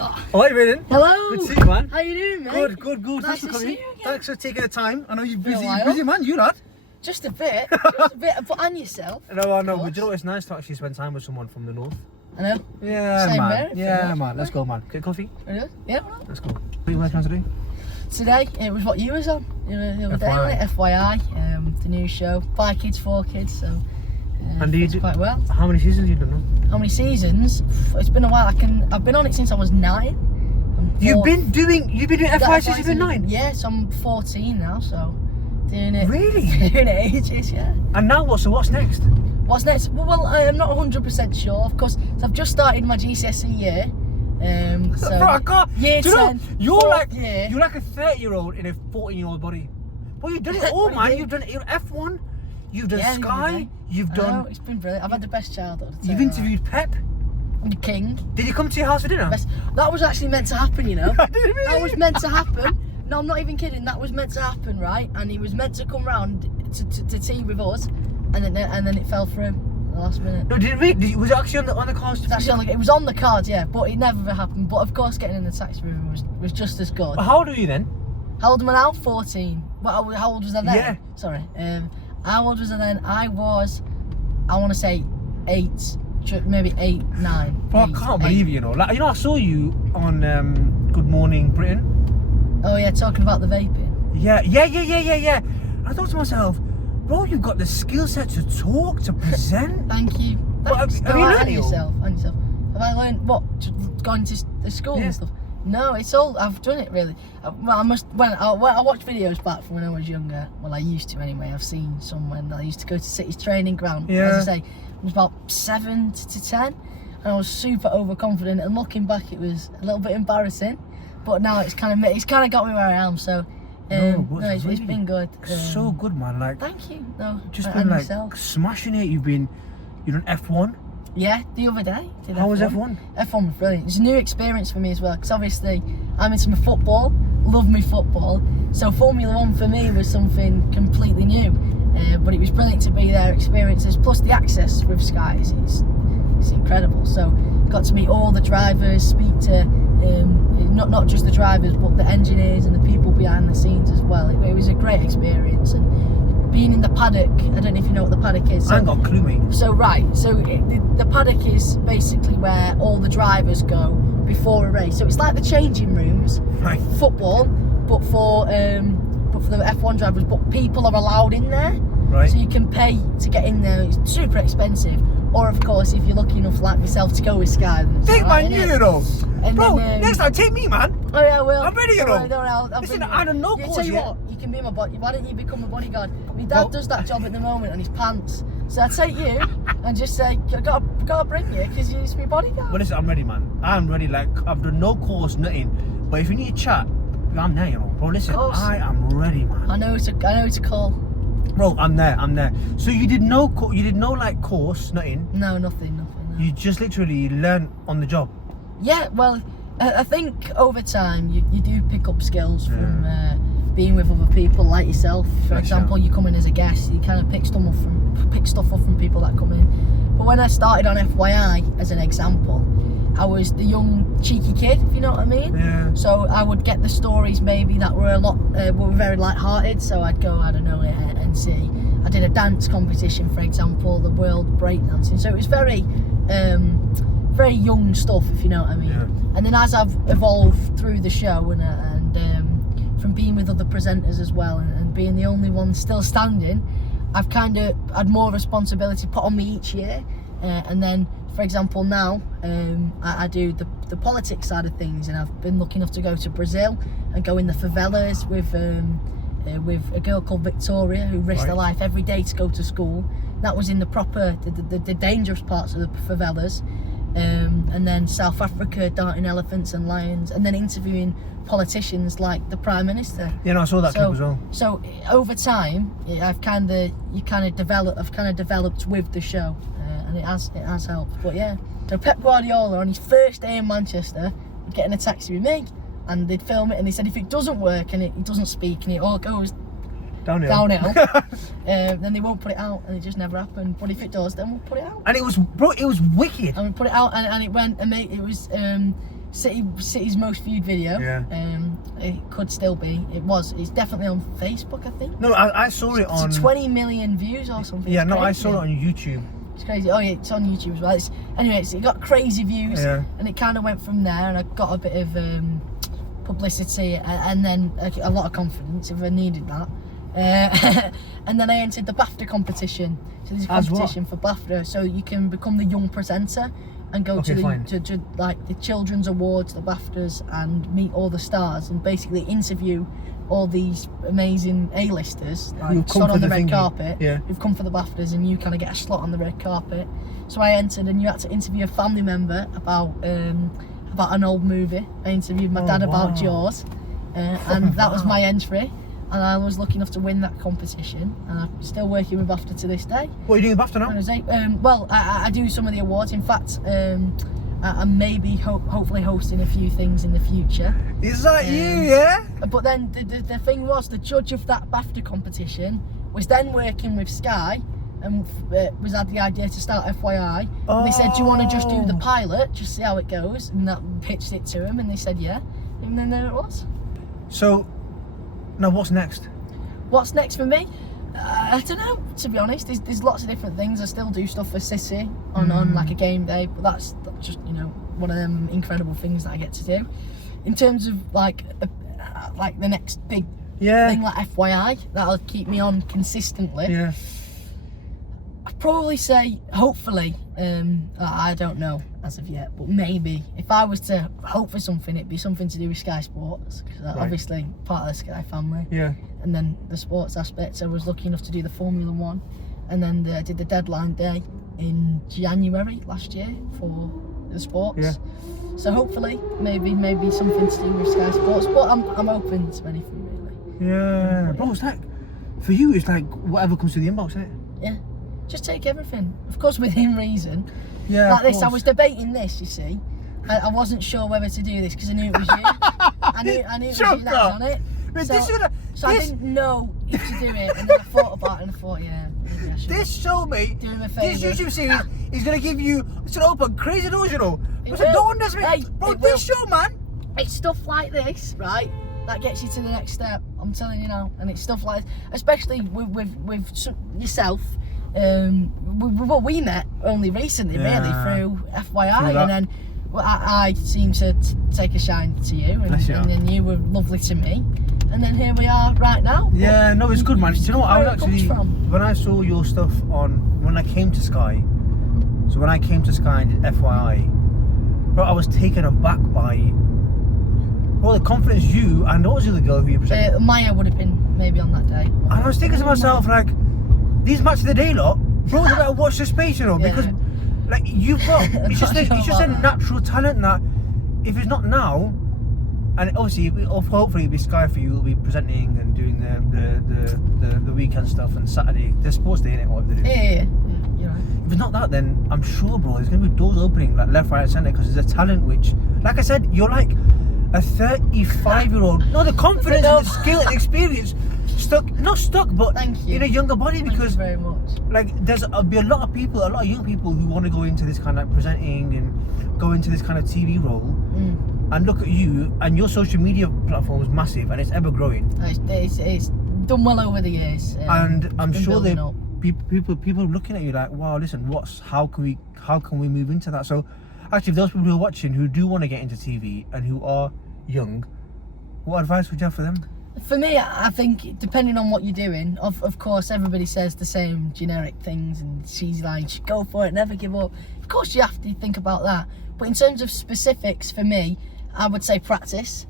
All right, Braydon. Hello. Good to see you, man. How you doing, mate? Good. Nice Thanks for to coming. see you again. Thanks for taking the time. I know you're Been a busy. while. Busy man, you lad. Just a bit. But and yourself. No, I know. Of But do you know course. what? It's nice to actually spend time with someone from the north. I know. Yeah, Same man. here, pretty Yeah, much. man. Let's go, man. Get coffee. Really? Yeah. Well, Let's go. What are you working on today? today it was what you was on the other day, FYI. wasn't it? FYI, the new show, 5 kids, 4 kids. So. And do you it's do quite well. How many seasons you done now? How many seasons? It's been a while. I've been on it since I was 9. You've been doing FY since you've been 9? Yes, I'm 14 now, so doing it. Really? Doing it ages, yeah. And now what? So what's next? What's next? Well, I am not 100% sure, of course. So I've just started my GCSE year. So Bro, I can't. Year Do you know, 10, you're fourth like year. you're like a 30-year-old in a 14-year-old body. But you've done it all, What do you man. do? You've done F1. You've done Yeah, the other Sky. day. You've I know, done. it's been brilliant. I've had the best childhood. I'll tell You've you that. interviewed Pep. The King. Did he come to your house for dinner? That was actually meant to happen, you know. Did he really? That was meant to happen. No, I'm not even kidding. That was meant to happen, right? And he was meant to come round to tea with us, and then it fell through at the last minute. No, did it really? Was it actually on the cards? It was actually it was on the cards, yeah, but it never happened. But of course, getting in the taxi with him was just as good. How old are you then? How old am I now? 14. Well, how old was I then? Yeah. Sorry. How old was I then? I want to say 8, maybe 8, 9. Bro, I 8, can't 8. believe it, you know. Like, you know, I saw you on Good Morning Britain. Oh yeah, talking about the vaping. Yeah. I thought to myself, bro, you've got the skill set to talk, to present. Thank you. Well, Thanks. have you No, learned and it all? yourself. Have I learned what? Going to the school Yeah. and stuff? No, it's all. I've done it really. I watch videos back from when I was younger. Well, I used to anyway. I've seen some when I used to go to City's training ground. Yeah. As I say, I was about 7 to 10, and I was super overconfident. And looking back, it was a little bit embarrassing. But now it's kind of got me where I am. So, it's really been good. so good, man. Like, Thank you. No, just and been like yourself. smashing it. You've done F1. Yeah, the other day. Did How was F1. F1? F1 was brilliant. It's a new experience for me as well, because obviously I'm into my football, love me football. So Formula 1 for me was something completely new. But it was brilliant to be there, experiences, plus the access with Sky it's incredible. So got to meet all the drivers, speak to not just the drivers, but the engineers and the people behind the scenes as well. It was a great experience, and being in the paddock, I don't know if you know what the paddock is. I ain't got a clue, mate. So the paddock is basically where all the drivers go before a race. So it's like the changing rooms, Right. football, but for the F1 drivers. But people are allowed in there, Right. so you can pay to get in there. It's super expensive. Or of course, if you're lucky enough like myself to go with Sky, then it's Take my alright, new, innit? you know. And Bro, then, next time, take me, man. Oh yeah, well. I'm ready, you don't know. worry, I'll Listen, bring I don't know Yeah, course tell you yet. what, you can be my body. Why don't you become a bodyguard? My dad Well- does that job at the moment on his pants. So I take you and just say, I gotta bring you because you're my bodyguard. But listen, I'm ready, man. I'm ready. Like, I've done no course, nothing. But if you need to chat, I'm there, you know. Bro, listen, Of course. I am ready, man. I know to call. Bro, I'm there. So you did no like course, nothing. No, nothing. No. You just literally learn on the job. Yeah, well, I think over time you do pick up skills from being with other people like yourself. For example, you come in as a guest, you kind of pick stuff up from people that come in. But when I started on FYI, as an example, I was the young cheeky kid, if you know what I mean. Yeah. So I would get the stories maybe that were were very light-hearted. So I'd go, I don't know, and see. I did a dance competition, for example, the world breakdancing. So it was very young stuff, if you know what I mean. Yeah. And then as I've evolved through the show and from being with other presenters as well and being the only one still standing, I've kind of had more responsibility put on me each year. And then, for example, now I do the politics side of things, and I've been lucky enough to go to Brazil and go in the favelas with a girl called Victoria who risked her life every day to go to school. That was in the proper, the dangerous parts of the favelas. And then South Africa, darting elephants and lions, and then interviewing politicians like the Prime Minister. Yeah, no, I saw that clip as well. So over time, I've kind of developed with the show, and it has helped. But yeah, so Pep Guardiola on his first day in Manchester would get in a taxi with me, and they'd film it, and he said if it doesn't work and it doesn't speak and it all goes downhill, then they won't put it out, and it just never happened. But if it does, then we'll put it out. And it was wicked. And we put it out, and it went, and it was City's most viewed video. Yeah. It could still be. It's definitely on Facebook, I think. No, I saw it on... 20 million views or something. Yeah, It's no, I crazy. saw it on YouTube. It's crazy. Oh yeah, it's on YouTube as well. It got crazy views, Yeah. and it kind of went from there, and I got a bit of publicity, and then a lot of confidence if I needed that. And then I entered the BAFTA competition. So there's a As what? competition for BAFTA, so you can become the young presenter and go Okay, fine. to like the children's awards, the BAFTAs, and meet all the stars and basically interview all these amazing A-listers Who've like come stood for on the the red thingy. carpet. Yeah. Who've come for the BAFTAs, and you kind of get a slot on the red carpet. So I entered, and you had to interview a family member about an old movie. I interviewed my dad about Jaws, and that was my entry. And I was lucky enough to win that competition, and I'm still working with BAFTA to this day. What are you doing with BAFTA now? When I was 8, well, I do some of the awards. In fact, I may be hopefully hosting a few things in the future. Is that you, yeah? But then the thing was, the judge of that BAFTA competition was then working with Sky, and had the idea to start FYI. And they said, do you want to just do the pilot, just see how it goes? And that pitched it to him, and they said yeah. And then there it was. So, now what's next? What's next for me? I don't know, to be honest. There's lots of different things. I still do stuff for Sissy on like a game day, but that's just, one of them incredible things that I get to do. In terms of like the next big thing, like FYI, that'll keep me on consistently. Yeah. I'd probably say, hopefully, I don't know as of yet, but maybe if I was to hope for something, it'd be something to do with Sky Sports, because obviously part of the Sky family. Yeah. And then the sports aspects, I was lucky enough to do the Formula 1, and then I did the deadline day in January last year for the sports. Yeah. So hopefully, maybe something to do with Sky Sports, but I'm open to anything really. Yeah. Bro, it's like, for you, it's like whatever comes to the inbox, isn't it? Yeah. Just take everything, of course, within reason. Yeah. Like this, I was debating this. You see, I wasn't sure whether to do this because I knew it was you. I knew it was you that was on it. But So I didn't know if to do it, and then I thought about it, and I thought, yeah, maybe I should. This show, mate, Do him a this favour. YouTube series is gonna give you, it's gonna open crazy doors, It So will. don't underestimate. Hey, Bro, it this will. show, man. It's stuff like this, right, that gets you to the next step. I'm telling you now, and it's stuff like, especially with yourself. We met only recently, really, through FYI, and then I seemed to take a shine to you, and then you were lovely to me, and then here we are right now. Yeah, no, it's good, man. Do you know what? I was Where it actually, comes from. when I saw your stuff when I came to Sky, so when I came to Sky and did FYI, bro, I was taken aback by, well, the confidence you and what was the other girl who you presented? Maya would have been maybe on that day. And I was thinking to myself, like, these match of the day lot, bro, they better watch the space, because, like, you've got, it's just a natural talent that, if it's not now, and obviously, hopefully it'll be Sky for you, will be presenting and doing the weekend stuff, and Saturday, the sports day, innit, whatever they do. Yeah, you're right. If it's not that, then I'm sure, bro, there's going to be doors opening, like left, right, centre, because there's a talent which, like I said, you're like a 35-year-old. No, the confidence and the skill and experience, not stuck, but Thank you. in a younger body, because Thank you very much. like there'll be a lot of young people who want to go into this kind of presenting and go into this kind of TV role. And look at you, and your social media platform is massive and it's ever growing. It's done well over the years. And I'm sure building up. people looking at you like, wow, listen, how can we move into that? So actually, those people who are watching who do want to get into TV and who are young, what advice would you have for them? For me, I think depending on what you're doing, of course everybody says the same generic things and cheesy lines, go for it, never give up. Of course you have to think about that. But in terms of specifics, for me, I would say practice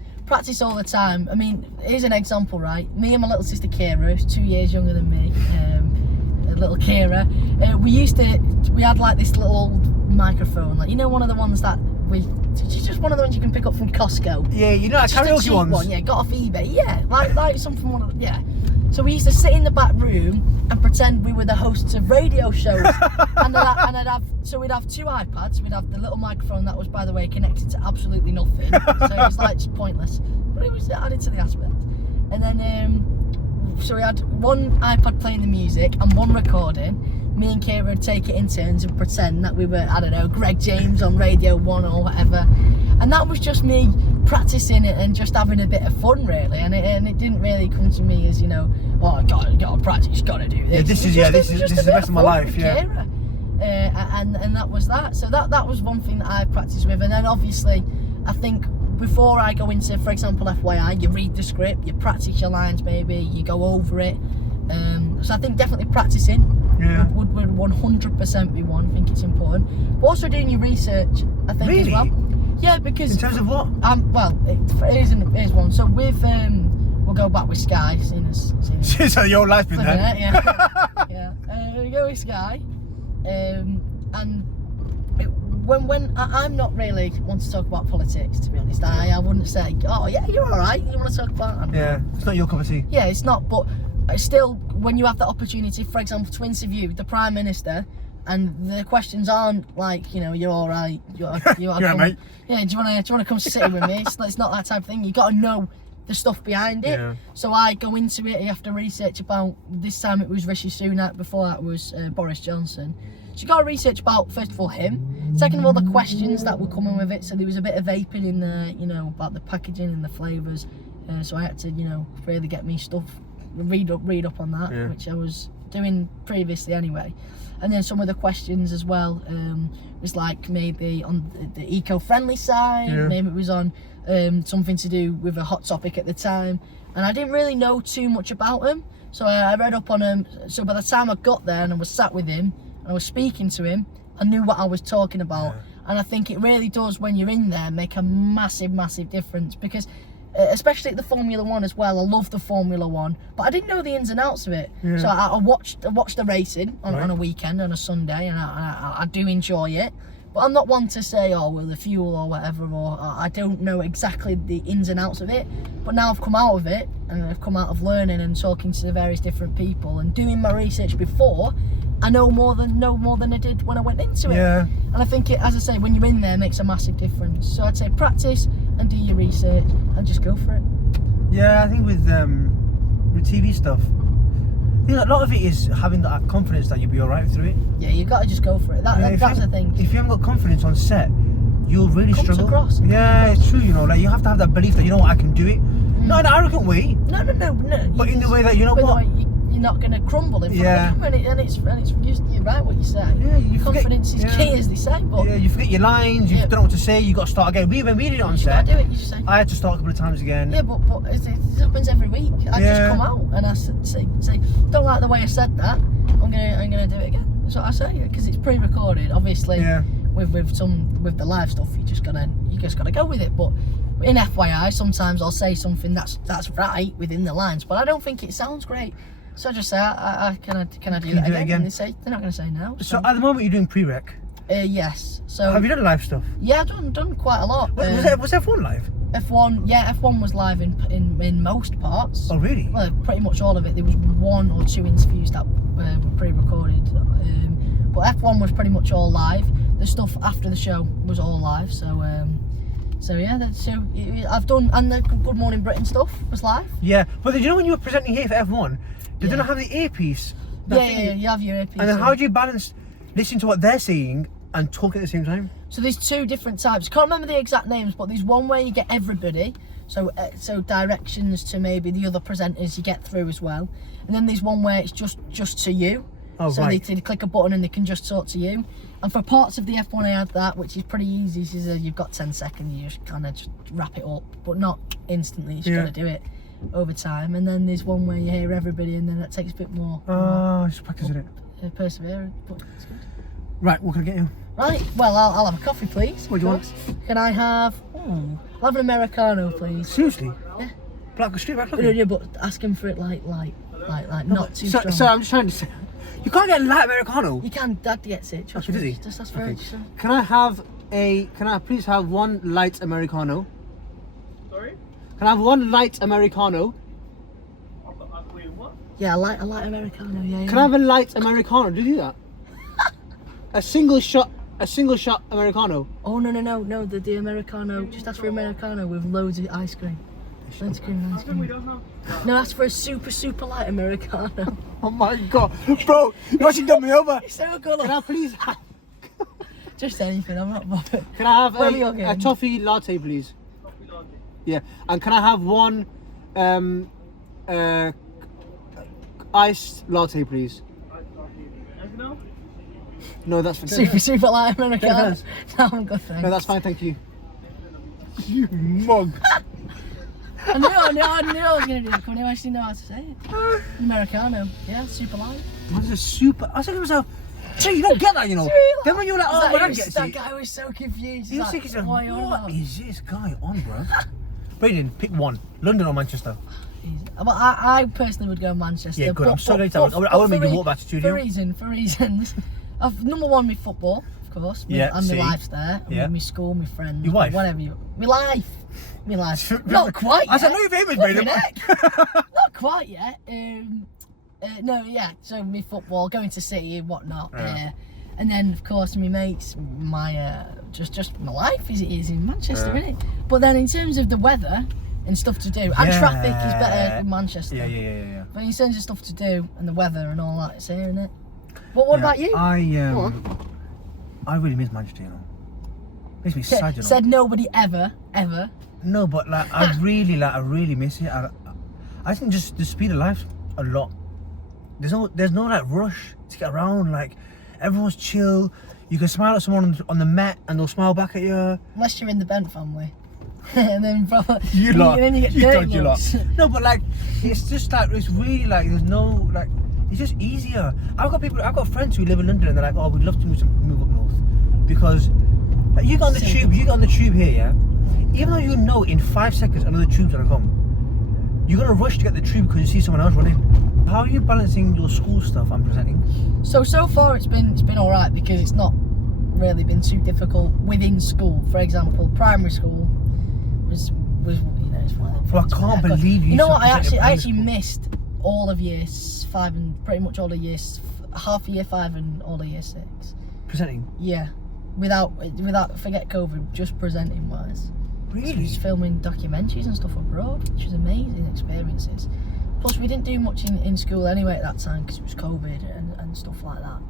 all the time. I mean, here's an example, right? Me and my little sister Kira, who's 2 years younger than me, little Kira, we had like this little old microphone, like, one of the ones that it's just one of the ones you can pick up from Costco. Yeah, that karaoke ones. One, yeah, got off eBay. Yeah, like something So we used to sit in the back room and pretend we were the hosts of radio shows, and we'd have two iPads. We'd have the little microphone that was, by the way, connected to absolutely nothing, so it was like just pointless, but it was added to the aspect. And then so we had one iPad playing the music and one recording. Me and Kira would take it in turns and pretend that we were, I don't know, Greg James on Radio 1 or whatever. And that was just me practicing it and just having a bit of fun, really. And it didn't really come to me as, you know, oh, I gotta practice, gotta do this. This is the rest of my life. Yeah. And that was that. So that was one thing that I practiced with. And then obviously, I think before I go into, for example, FYI, you read the script, you practice your lines, maybe you go over it. So I think definitely practicing would 100% be one. I think it's important. But also doing your research, I think, as well. Yeah, because in terms of what? Well, here's one. So with we'll go back with Sky, seeing as So your life been there. Yeah. We go with Sky, and when I'm not really one to talk about politics, to be honest. I wouldn't say, oh yeah, you're all right. You want to talk about? It's not your cup of tea. Yeah, it's not. But still, when you have the opportunity, for example, to interview the Prime Minister, and the questions aren't like, you know, you're all right. You're right, mate. Yeah, do you want to come sit with me? It's not that type of thing. You got to know the stuff behind it. Yeah. So I go into it. You have to research about. This time it was Rishi Sunak. Before that was Boris Johnson. So you got to research about, first of all, him. Second of all, the questions that were coming with it. So there was a bit of vaping in there, you know, about the packaging and the flavours. So I had to, you know, really get me stuff, read up on that, which I was doing previously anyway. And then some of the questions as well was like maybe on the eco-friendly side, maybe it was on something to do with a hot topic at the time. And I didn't really know too much about him, so I read up on him. So by the time I got there and I was sat with him and I was speaking to him, I knew what I was talking about. And I think it really does, when you're in there, make a massive difference, because especially at the Formula 1 as well. I love the Formula 1, but I didn't know the ins and outs of it. So I watched the racing on a weekend, on a Sunday, and I do enjoy it. But I'm not one to say, oh, well, the fuel or whatever, or I don't know exactly the ins and outs of it. But now I've come out of it, and I've come out of learning and talking to the various different people and doing my research before, I know more than I did when I went into it. And I think it, as I say, when you're in there, makes a massive difference. So I'd say practice and do your research and just go for it. Yeah, I think with TV stuff, I think a lot of it is having that confidence that you'll be alright through it. Yeah, you got to just go for it. That's the thing. If you haven't got confidence on set, you'll really struggle. Across. Yeah, it's true. You know, like you have to have that belief that, you know what, I can do it. Not in an arrogant way. No. But in the way that, you know what, you're not going to crumble in front of the camera, and it's you're right what you say. Yeah, you confidence is key, as they say. But you forget your lines. You don't know what to say. You got to start again. When we did it on set, do it. You just say. I had to start a couple of times again. Yeah, but it happens every week. I just come out and I say, don't like the way I said that. I'm gonna do it again. That's what I say, because it's pre-recorded. Obviously, with the live stuff, you just gotta go with it. But in FYI, sometimes I'll say something that's right within the lines, but I don't think it sounds great. So I just say, can I do that again? And they say they're not going to say no. So at the moment you're doing pre-rec? Yes. So have you done live stuff? Yeah, I've done quite a lot. Was F1 live? F1 was live in most parts. Oh really? Well, pretty much all of it. There was 1 or 2 interviews that were pre-recorded, but F1 was pretty much all live. The stuff after the show was all live. So I've done, and the Good Morning Britain stuff was live. Yeah, but did you know when you were presenting here for F1, they don't have the earpiece? Yeah, you have your earpiece. And then how do you balance listening to what they're saying and talk at the same time? So there's 2 different types. Can't remember the exact names, but there's one where you get everybody. So directions to maybe the other presenters you get through as well. And then there's one where it's just to you. Oh, so right. they click a button and they can just talk to you. And for parts of the F1 I had that, which is pretty easy. So you've got 10 seconds, you just kind of just wrap it up, but not instantly. You just got to do it over time. And then there's one where you hear everybody, and then that takes a bit more. Just practicing it. Perseverance, but it's good. Right, what can I get you? Right, well, I'll have a coffee, please. What do you want? Can I have? I'll have an Americano, please. Seriously? Yeah. Straight black coffee? Yeah, but ask him for it like not too strong. So I'm just trying to say, you can't get a light Americano. You can. Dad gets it. Trust me. Does he? Just ask for it. Can I please have 1 light Americano? Sorry? Can I have 1 light Americano? What? Yeah, a light Americano. Yeah. Can I have a light Americano? Do you do that? a single shot Americano. Oh no! The Americano. Just ask for Americano with loads of ice cream. Loads of cream, ice cream. We don't have. No, ask for a super light Americano. Oh my god, bro! You actually done me over. It's so good. Can I please have? Just anything. I'm not bothered. Can I have Where are we all a going? toffee latte, please? Coffee latte. Yeah. And can I have one iced latte, please? Anything else? No, that's fine. Super light Americano. thanks. No, I'm good, thanks. No, that's fine, thank you. You mug. I knew I was going to do it. I didn't actually know how to say it. Americano. Yeah, super light. What is a super? I was thinking to myself, gee, you don't get that, you know. Then when you're like, oh, when I get that it, guy was so confused. you're He's thinking, like, what on? is this guy on, bro? Braydon, pick one. London or Manchester? Well, I personally would go Manchester. Yeah, good. I'm so glad I want to make you walk back to studio. For reasons. Number one, my football, of course. Yeah, and see. my life's there. Yeah. My school, my friends. Your wife? Whatever you. My life. Not quite yet. I said, no, you're famous, Flipping Braydon. heck. Not quite yet. No, yeah. So my football, going to City and whatnot. Yeah. And then, of course, my mates, my just my life is in Manchester, Yeah. isn't it? But then in terms of the weather and stuff to do, and traffic is better in Manchester. Yeah. But in terms of stuff to do and the weather and all that, it's here, isn't it? What about you? I really miss Manchester, you know. Makes me sad, you know. Said nobody ever. No, but like I really miss it. I think just the speed of life a lot. There's no like rush to get around. Like everyone's chill. You can smile at someone on the Met and they'll smile back at you. Unless you're in the Bent family. And then probably You lot, then you get you dirty dodgy lot. looks. No, but like it's just like it's really like there's no like it's just easier. I've got friends who live in London and they're like, oh, we'd love to move up north because like, you get on the tube here, yeah. Even though you know in 5 seconds another tube's gonna come, you're gonna rush to get the tube because you see someone else running. How are you balancing your school stuff and presenting? So far it's been all right because it's not really been too difficult within school. For example, primary school was you know it's one of the Well, I can't believe you. know what? I presented actually primary school. missed all of year 5 and pretty much all of half of year 5 and all of year 6. Presenting. Yeah, without forget COVID, just presenting wise. Really? So we was filming documentaries and stuff abroad, which was amazing experiences. Plus, we didn't do much in school anyway at that time because it was COVID and stuff like that.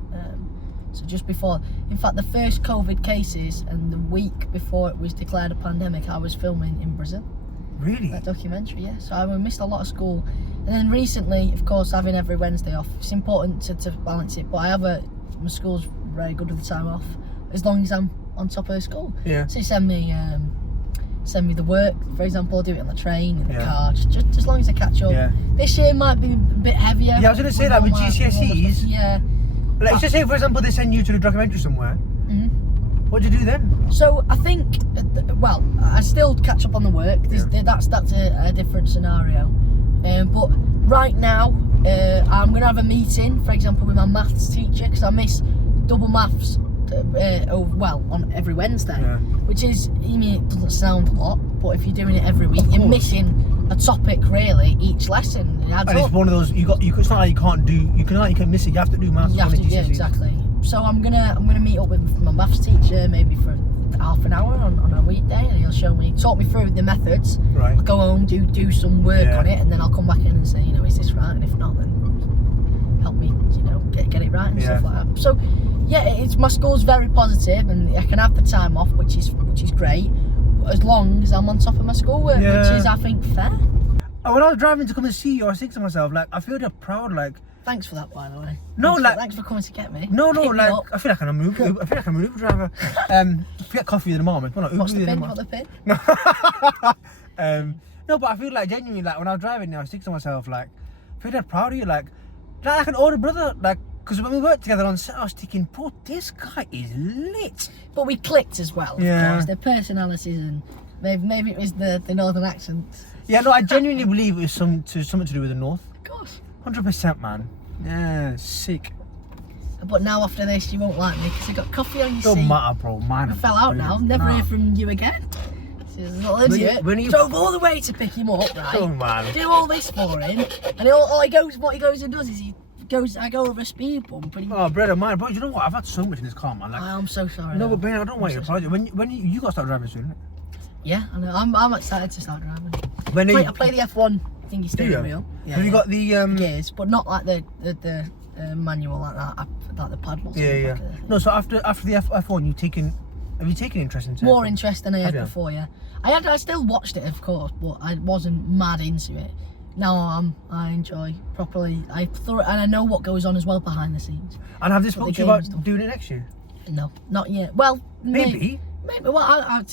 So just before, in fact, the first COVID cases and the week before it was declared a pandemic, I was filming in Brazil. Really? That documentary, yeah. So I missed a lot of school. And then recently, of course, having every Wednesday off, it's important to balance it. But my school's very good with the time off, as long as I'm on top of the school. Yeah. So you send me the work, for example, I'll do it on the train, in the Yeah. car, just as long as I catch up. Yeah. This year might be a bit heavier. Yeah, I was gonna say that with GCSEs. Yeah. Like, just say for example they send you to the documentary somewhere. Mhm. What do you do then? So I think, well, I still catch up on the work. Yeah. That's a different scenario. But right now, I'm going to have a meeting, for example, with my maths teacher because I miss double maths. On every Wednesday, Yeah. which is, I mean, it doesn't sound a lot, but if you're doing it every week, you're missing a topic really each lesson. It adds And up. it's one of those it's not like you can miss it. You have to do maths. You have to, yeah, exactly. So I'm gonna meet up with my maths teacher maybe for half an hour on a weekday, and he'll talk me through the methods. Right. I'll go home, do some work Yeah. on it, and then I'll come back in and say, is this right? And if not, then help me, get it right and stuff like that. So yeah, it's my school's very positive, and I can have the time off, which is great, as long as I'm on top of my schoolwork, which is, I think, fair. And when I was driving to come and see you, I was thinking to myself, like, I feel proud, like. Thanks for that, by the way. No, Thanks for coming to get me. No, Pick me like up. I feel like I'm an Uber driver. Get coffee in the moment. What's the pin? What's the pin? No, but I feel like genuinely, like when I was driving, I was thinking to myself, like, I feel proud of you, like an older brother, like, because when we worked together on set, I was thinking, bro, this guy is lit. But we clicked as well, of course. Their personalities and maybe it was the northern accent. Yeah, no, I genuinely believe it was something to do with the north. Of course. 100%, man. Yeah, sick. But now after this, you won't like me because I got coffee on your Don't seat. matter, bro. Mine I fell out now. Never hear from you again. He's not idiot. When you drove all the way to pick him up, right? Oh man. Do all this for him, and what he goes and does is I go over a speed bump. And Oh, Braydon, man, bro, you know what? I've had so much in this car, man. Like, I'm so sorry. no, but Braydon, I don't want you to apologize. When you got to start driving soon, innit? Yeah, I know. I'm excited to start driving. When I play the F1 thingy steering wheel. Yeah, Have you got the gears, but not like the manual like that, like the paddles. Yeah. No, so after the F1, have you taken interest in it? More interest than I had Have you? before, yeah. I still watched it, of course, but I wasn't mad into it. Now I enjoy properly. And I know what goes on as well behind the scenes. And have they spoken to you about stuff. doing it next year? No, not yet. Well, Maybe. Maybe. Well,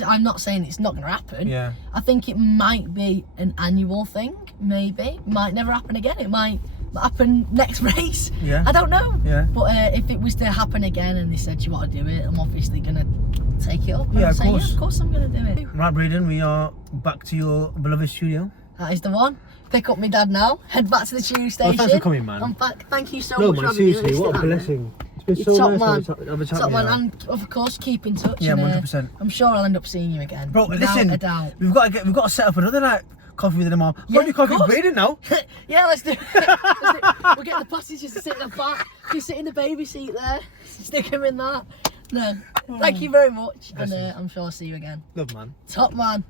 I'm not saying it's not going to happen. Yeah. I think it might be an annual thing. Maybe might never happen again. It might happen next race. Yeah. I don't know. Yeah. But if it was to happen again and they said you want to do it, I'm obviously going to take it up. Yeah, and of course. Yeah, of course I'm going to do it. Right, Braydon, we are back to your beloved studio. That is the one. Pick up my dad now. Head back to the tube station. Thanks for coming, man. I'm back. Thank you so No, much man, for having me. seriously, what a blessing. It's been You're so top nice man. to have a chat Top with you. man, and of course keep in touch. Yeah, and, 100%. I'm sure I'll end up seeing you again. Bro, without listen, a doubt. we've got to set up another night coffee with them all. Yeah, How do you coffee of course. Braydon now? Yeah, let's do it. We'll get the passengers to sit in the back. You sit in the baby seat there. Stick them in that. No, thank you very much, and I'm sure I'll see you again. Love, man. Top man.